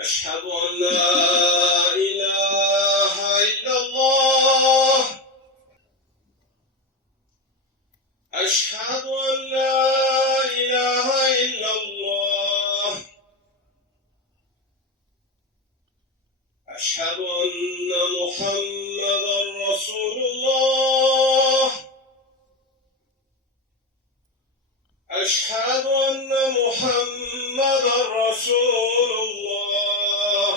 أشهد أن لا إله إلا الله. أشهد أن لا إله إلا الله. أشهد أن محمدا رسول الله. أشهد أن محمدا رسول الله.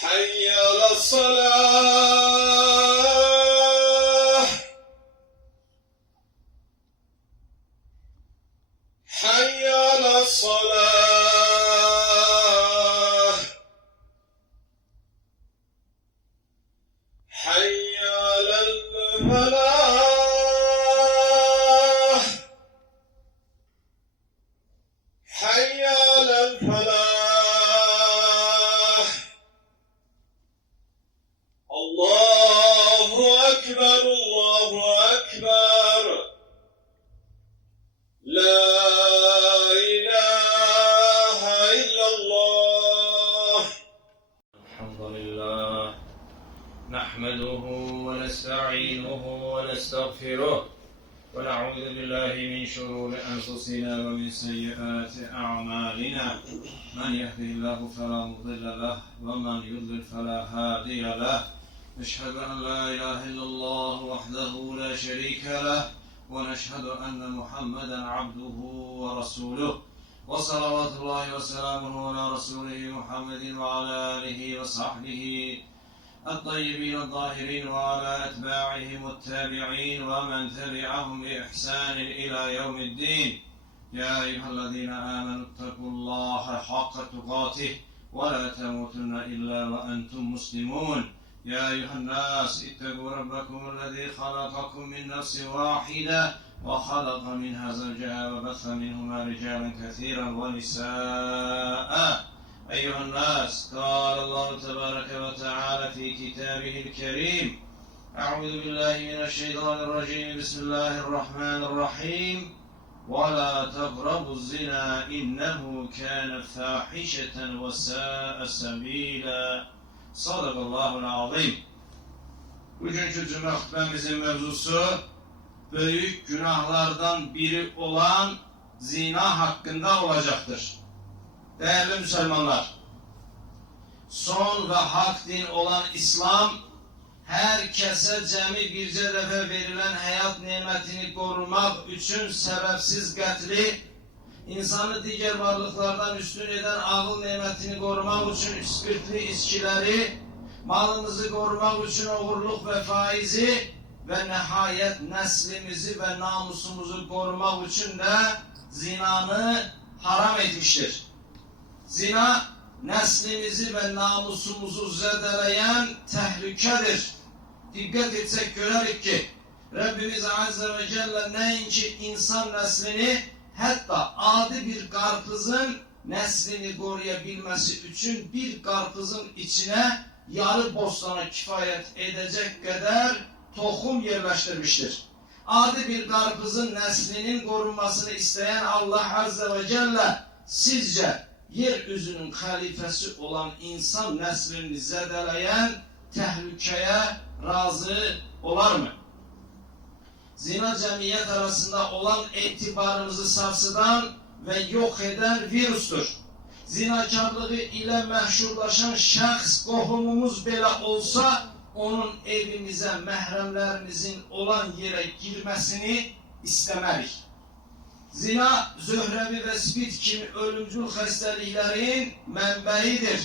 حي على الصلاة. حي على الصلاة. حي على الفلاح. حي على الفلاح. الله أكبر الله أكبر. لا إله إلا الله. الحمد لله نحمده ونستعينه ونستغفره ونعوذ بالله من شرور أنفسنا ومن سيئات أعمالنا. من يهده الله فلا مضل له ومن يضلل فلا هادي له. نشهد أن لا إله إلا الله وحده لا شريك له ونشهد أن محمدا عبده ورسوله وصلوات الله وسلامه على رسوله محمد وعلى آله وصحبه الطيبين الطاهرين وعلى أتباعهم التابعين ومن تبعهم بإحسان إلى يوم الدين. يا أيها الذين آمنوا اتقوا الله حق تقاته ولا تموتن إلا وأنتم مسلمون. يا أيها الناس اتقوا ربكم الذي خلقكم من نفس واحدة وخلق منها زوجها وبث منهما رجالا كثيرا ونساء. أيها الناس قال الله تبارك وتعالى في كتابه الكريم: أعوذ بالله من الشيطان الرجيم. بسم الله الرحمن الرحيم. ولا تقربوا الزنا إنه كان فاحشة وساء سبيلا. Sadakallahul azim. Bugünkü cümle hutbemizin mevzusu büyük günahlardan biri olan zina hakkında olacaktır. Değerli Müslümanlar, son ve hak din olan İslam, herkese cemi birce defa verilen hayat nimetini korumak için sebepsiz qətli, insanı diğer varlıklardan üstün eden ağıl nimetini korumak için spirtli içkileri, malımızı korumak için oğurluk ve faizi ve nihayet neslimizi ve namusumuzu korumak için de zinanı haram etmiştir. Zina, neslimizi ve namusumuzu zedeleyen tehlikedir. Dikkat etsek görürük ki, Rabbimiz Azze ve Celle neyinki insan neslini, hatta adi bir karpuzun neslini koruyabilmesi için bir karpuzun içine yarı bostana kifayet edecek kadar tohum yerleştirmiştir. Adi bir karpuzun neslinin korunmasını isteyen Allah Azze ve Celle sizce yeryüzünün halifesi olan insan neslini zedeleyen tehlikeye razı olar mı? Zina cemiyet arasında olan itibarımızı sarsıdan ve yok eden virüstür. Zinakarlığı ile meşhurlaşan şahs kohumumuz bile olsa onun evimize mehremlerimizin olan yere girmesini istemerik. Zina, zöhrevi ve spid kimi ölümcül hastalıkların mənbəyidir.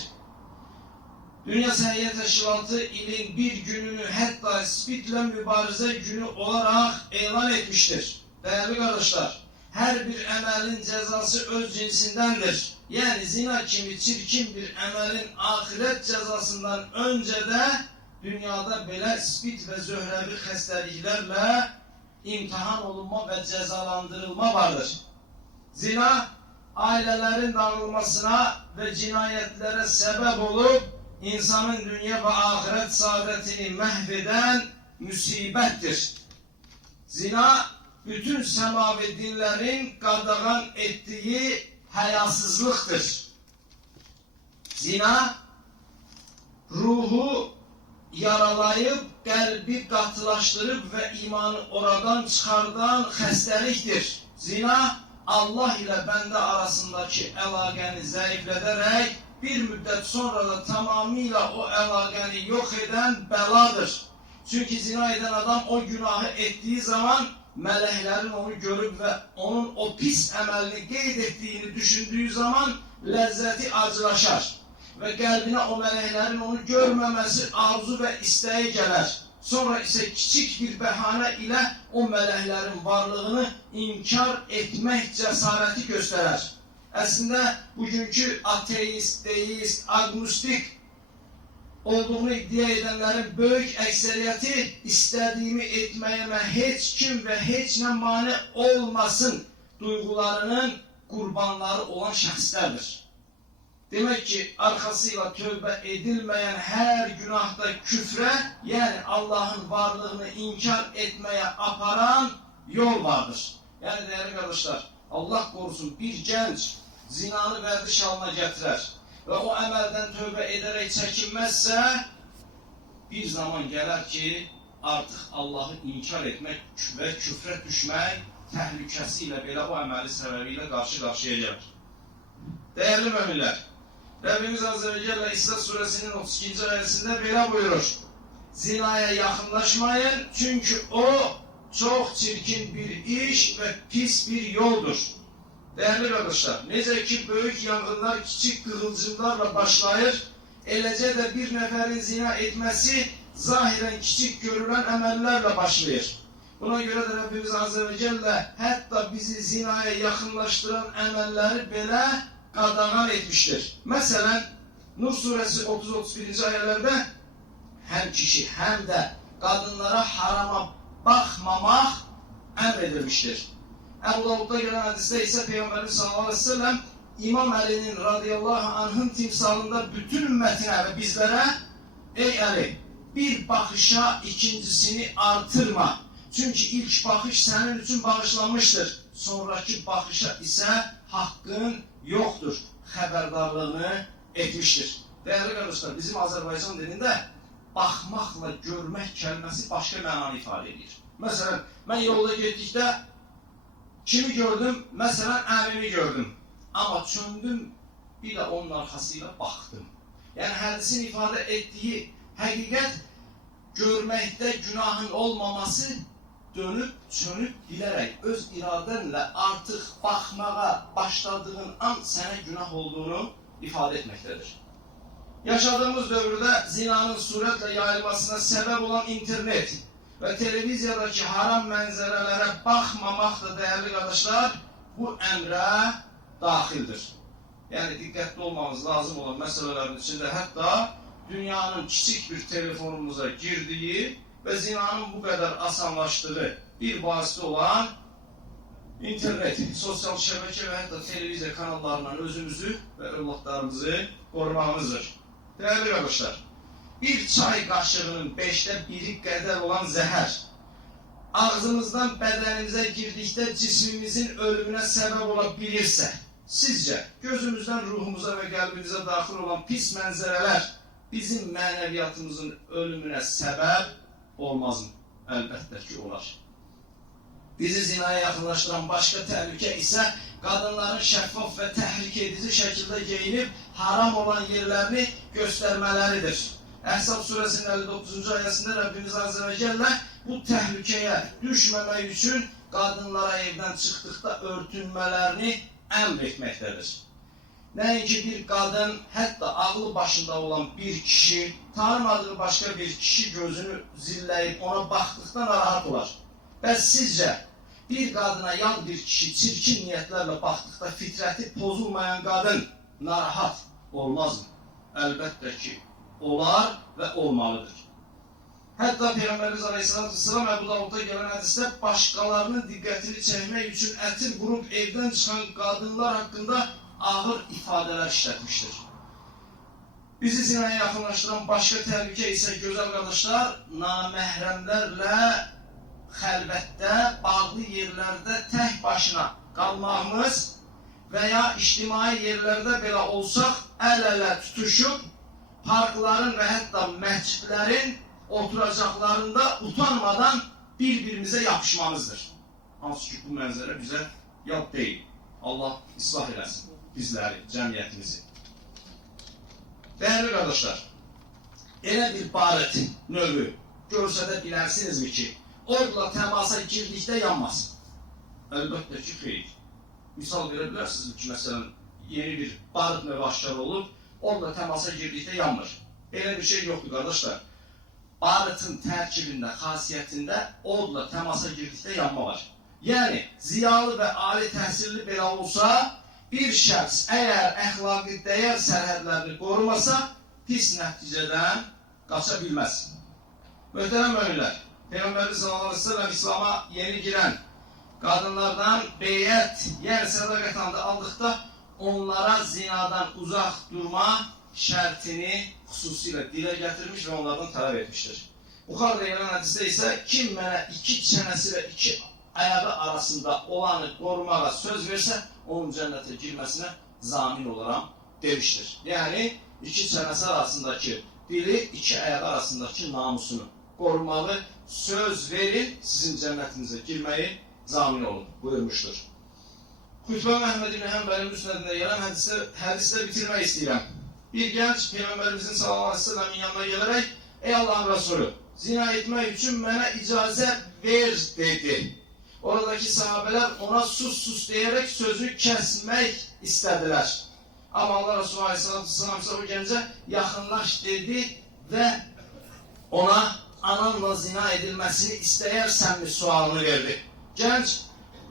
Dünya Səhiyyə Təşkilatı ilin bir gününü hatta spidle mübarize günü olarak elan etmiştir. Değerli kardeşler, her bir emelin cezası öz cinsindendir. Yani zina kimi çirkin bir emelin ahiret cezasından önce de dünyada böyle spid ve zöhrevi hastalıklarla imtihan olunma ve cezalandırılma vardır. Zina, ailelerin dağılmasına ve cinayetlere sebep olup insanın dünya ve ahiret saadetini mahveden musibettir. Zina, bütün semavi dinlerin qadağan ettiği hayasızlıktır. Zina, ruhu yaralayıp, kalbi katılaştırıp ve imanı oradan çıkardan xəstəlikdir. Zina, Allah ile bende arasındaki əlaqəni zayıflederek bir müddet sonra da tamamıyla o əlaqəni yok eden beladır. Çünkü zina eden adam o günahı ettiği zaman meleklerin onu görüp ve onun o pis emelini qeyd ettiğini düşündüğü zaman lezzeti acılaşar. Ve kalbine o meleklerin onu görmemesi arzu ve isteği gelir. Sonra ise küçük bir bahane ile o meleklerin varlığını inkar etmek cesareti gösterir. Aslında bugünkü ateist, deist, agnostik olduğunu iddia edenlerin büyük ekseriyeti istediğimi etmeyeme hiç kim ve hiç ne mani olmasın duygularının kurbanları olan şəxslərdir. Demek ki arkasıyla tövbe edilmeyen her günahda küfre, yani Allah'ın varlığını inkar etmeye aparan yol vardır. Yani değerli kardeşler, Allah korusun bir genç zinanı verdiş haline getirer ve o emelden tövbe ederek çekinmezse bir zaman gelir ki artık Allah'ı inkar etmek ve küfre düşmek tehlikesiyle belə o emeli sebebiyle karşı karşıya gelir. Değerli müminler, Rabbimiz Azze ve Celle İsra suresinin 32. ayetinde belə buyurur. Zinaya yakınlaşmayın çünkü o çok çirkin bir iş ve pis bir yoldur. Değerli kardeşler, necə ki büyük yangınlar küçük kıvılcımlarla başlayır, eləcə de bir neferin zina etmesi zahiren küçük görülen emellerle başlayır. Buna göre de Rabbimiz Azze ve Celle hatta bizi zinaya yakınlaştıran emelleri belə qadağan etmiştir. Mesela Nur suresi 30-31. ayelerde hem kişi hem de kadınlara harama bakmamak emredilmiştir. Ebu Davud'da gelen hadiste ise Peygamberimiz sallallahu aleyhi ve sellem İmam Ali'nin radıyallahu anh'ın timsalında bütün ümmetine ve bizlere ey Ali bir bakışa ikincisini artırma. Çünkü ilk bakış senin için bağışlanmıştır. Sonraki bakışa ise hakkın yoktur. Haberdarlığını etmiştir. Değerli kardeşler, bizim Azerbaycan dilinde bakmakla görmek kelimesi başka mananı ifade ediyor. Mesela ben yolda gittikdə kimi gördüm? Mesela əmimi gördüm. Ama çöndüm bir de onun arkasıyla baktım. Yani hadisin ifade ettiği hakikat görmekte günahın olmaması dönüp çönüp bilerek öz iradenle artık bakmaya başladığın an sana günah olduğunu ifade etmektedir. Yaşadığımız dövrde zinanın suretle yayılmasına sebep olan internet ve televizyadaki haram manzarelere bakmamak da değerli kardeşler bu emre dahildir. Yani dikkatli olmamız lazım olan meselelerin içinde hatta dünyanın küçük bir telefonumuza girdiği ve zinanın bu kadar asanlaştığı bir vasıta olan internet, sosyal şebeke ve hatta televizyon kanallarından özümüzü ve evlatlarımızı korumamızdır. Değerli kardeşler, bir çay kaşığının 5'te 1'i kadar olan zehir, ağzımızdan bedenimize girdikte cismimizin ölümüne sebep olabilirse, sizce gözümüzden ruhumuza ve kalbimize dahil olan pis manzaralar bizim mənəviyyatımızın ölümüne sebep olmaz mı? Elbette ki olar. Bizi zinaya yakınlaştıran başka tehlike ise kadınların şeffaf ve tahrik edici şekilde giyinip haram olan yerlerini göstermeleridir. Ehzab suresinin 59. ayetinde Rabbimiz Azze ve Celle bu tehlikeye düşmemek için kadınlara evden çıktıkta örtünmelerini emretmektedir. Nəinki bir kadın, hatta ağlı başında olan bir kişi, tanımadığı başka bir kişi gözünü zilleyip ona baktıktan narahat olar. Bəs sizce bir kadına yan bir kişi çirkin niyetlerle baktıkta fitreti pozulmayan kadın narahat olmaz mı? Elbette ki olar ve olmalıdır. Hatta Peygamberimiz Aleyhisselatü Vesselam Ebu Davud'a gelen hadiste başkalarının dikkatini çekmek için etir vurup evden çıkan kadınlar hakkında ağır ifadeler işletmiştir. Bizi zinaya yakınlaştıran başka tehlike ise güzel kardeşler, namehremlerle xəlvətdə, bağlı yerlerde tek başına kalmamız veya ictimai yerlərdə belə olsaq, əl-ələ tutuşub, parkların və hətta məscidlərin oturacaqlarında utanmadan bir-birimizə yapışmamızdır. Hansı ki, bu mənzərə bizə yad deyil. Allah islah eləsin bizləri, cəmiyyətimizi. Dəyərli qardaşlar, elə bir barıt növü görsədə bilərsinizmi ki, odla təmasa girdikdə yanmaz? Əlbəttə ki, xeyr. Misal verə bilərsinizmi ki, məsələn, yeni bir barıt növü aşkar olub, odla təmasa girdikdə yanmır. Elə bir şey yoxdur, qardaşlar. Barıtın tərkibində, xasiyyətində odla təmasa girdikdə yanma var. Yəni, ziyalı və ali təhsilli belə olsa, bir şəxs əgər əxlaqi dəyər sərhədlərini qorumasa, pis nəticədən qaça bilməz. Möhtərəm müminlər, Peyğəmbərimiz sallallahu əleyhi və səlləm İslam'a yeni girən qadınlardan beyət, yəni sədaqət andı aldıqda onlara zinadan uzaq durma şərtini xüsusilə dilə gətirmiş və onlardan tələb etmişdir. Buxarda gələn hədisdə isə kim mənə iki çənəsi və iki ayağı arasında olanı qorumağa söz versə, onun cənnətə girməsinə zamin olaram demişdir. Yəni, iki çənəsi arasındakı dili, iki ayağı arasındakı namusunu qorumalı söz verin, sizin cənnətinizə girməyi zamin olun, buyurmuşdur. Xütbə Məhəmməd İbn Həmbəlin müsnədində gələn hədisdə bitirmək istəyirəm. Bir gənc Peyğəmbərimizin sallallahu əleyhi və səlləmin yanına gələrək, ey Allahın Rəsulü, zina etmək üçün mənə icazə ver dedi. Oradakı sahabələr ona sus deyərək sözünü kəsmək istədilər. Amma Allah Resulü Aleyhisselatü Vesselam ise o gence yaxınlaş dedi və ona ananla zina edilməsini istəyərsənmi sualını verdi. Gənc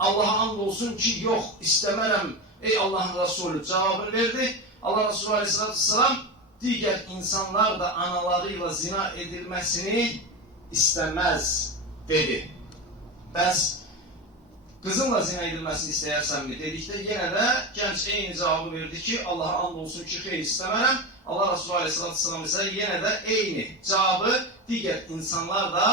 Allah'a and olsun ki yox istəmərəm ey Allahın Resulü cavabını verdi. Allah Resulü Aleyhisselatü Vesselam digər insanlar da analarıyla zina edilməsini istəməz dedi. Bəs qızınla zina edilməsini istəyərsənmi dedikdə yenə də gənc eyni cavabı verdi ki Allah'a and olsun ki xeyr istəmərəm. Allah Resulü Aleyhisselatü Vesselam ise yenə də eyni cavabı digər insanlar da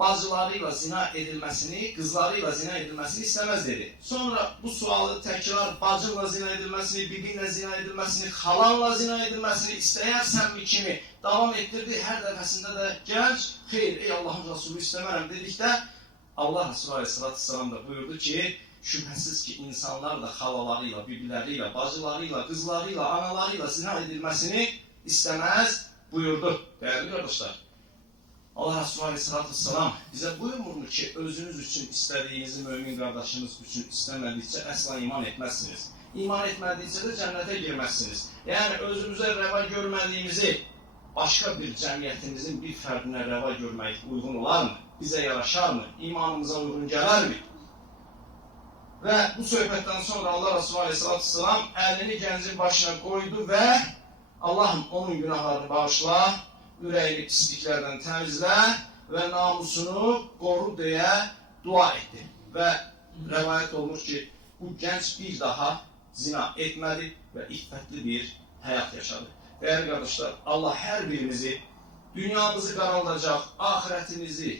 bacılarıyla zina edilməsini, qızlarıyla zina edilməsini istəməz dedi. Sonra bu sualı təkrar bacınla zina edilməsini, bibinlə zina edilməsini, xalanla zina edilməsini istəyərsənmi kimi davam etdirdi. Hər dəfəsində də gənc, xeyr ey Allahın Resulü istəmərəm dedikdə Allah Resulü Aleyhisselatü Vesselam da buyurdu ki, şübhəsiz ki insanlar da xalalarıyla, bibiləriylə, bacılarıyla, qızlarıyla, analarıyla zina edilməsini istəməz buyurdu. Değerli kardeşler, Allah Resulü Aleyhisselatü Vesselam bizə buyurmur ki, özünüz üçün istədiyinizi mümin qardaşınız üçün istəmədikcə əsla iman etməzsiniz. İman etmədikcə də cənnətə girməzsiniz. Yəni özümüzə rəva görmədiyimizi başqa bir cəmiyyətimizin bir fərdinə rəva görmək uyğun olarmı? Bizə yaraşarmı? İmanımıza uyğun gələrmi? Və bu söhbətdən sonra Allah Resulü Aleyhisselatü Vesselam əlini gəncin başına qoydu və Allahım onun günahlarını bağışla, ürəyini pisliklərdən təmizlə və namusunu qoru deyə dua etdi. Və rəvayət olunur ki, bu gənc bir daha zina etmədi və iffətli bir həyat yaşadı. Değerli kardeşler, Allah hər birimizi, dünyamızı qaraldacaq, ahirətimizi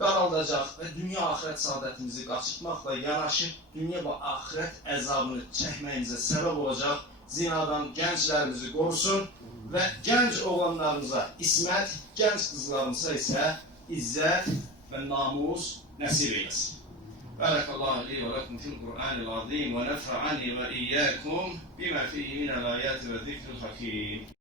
qaraldacaq və dünya ahirət saadətimizi qaçırtmaqla yanaşı, dünya və ahirət əzabını çəkməyimizə səbəb olacaq zinadan gənclərimizi qorusun və gənc oğlanlarımıza ismət, gənc qızlarımıza isə izzət və namus nəsib eyləsin. Barakallahu li ve lekum fil Kur'anil azim ve nefa'ani ve iyyakum bima fihi min al-ayati ve zikril hakim.